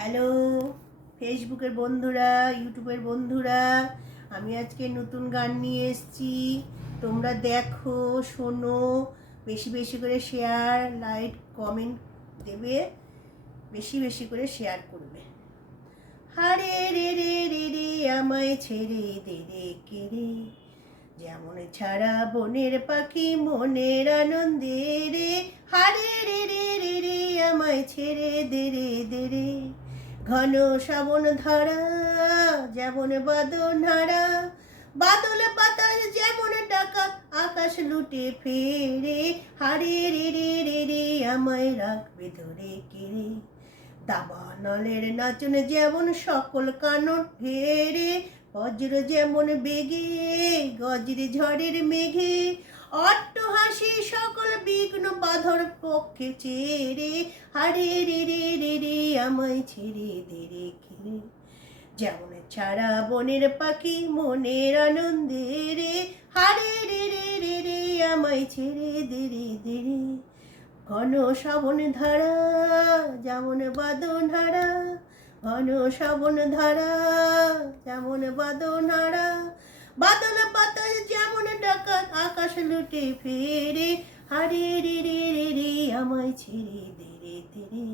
Hello ফেসবুকের বন্ধুরা, ইউটিউবের বন্ধুরা, আমি আজকে নতুন গান নিয়ে এসেছি। তোমরা দেখো, শোনো, বেশি বেশি করে শেয়ার, লাইক, কমেন্ট দেবে, বেশি বেশি করে শেয়ার করবে। হারে রে রে রে রে আমায় ছেড়ে দে রে কে রে, যেমন ছাড়া বনের পাখি মনের আনন্দে রে। হারে রে রে রে রে আমায় ছেড়ে দে রে দে রে, ঘন শ্রাবণ ধারা যেমন বাদন হারা, বাদল বাতাস যেমন ডাকাত আকাশ লুটে ফেরে। হারে রে রে রে রে আমায় রাখবে ধরে কেড়ে, দাবানলের নাচন যেমন সকল কানন ফেরে, বজ্র যেমন বেগে গজরে ঝড়ের মেঘে, অট্টহাসি সকল বিঘ্ন বাধর পক্ষে চেরে। হারে রে রে রে রে আমায় ছেড়ে দে রে কে, যেমন ছাড়া বনের পাখি মনের আনন্দে রে। হারে রে রে রে রে আমায় ছেড়ে দে রে দে রে, ঘন শ্রাবণ ধারা যেমন বাদন হারা, ঘন শ্রাবণ ধারা যেমন বাদন হারা, বাদল বাতাস যেমন ডাকাত আকাশ লুটে ফেরে। হারে রে রে রে রে আমায় ছেড়ে দে রে দে রে।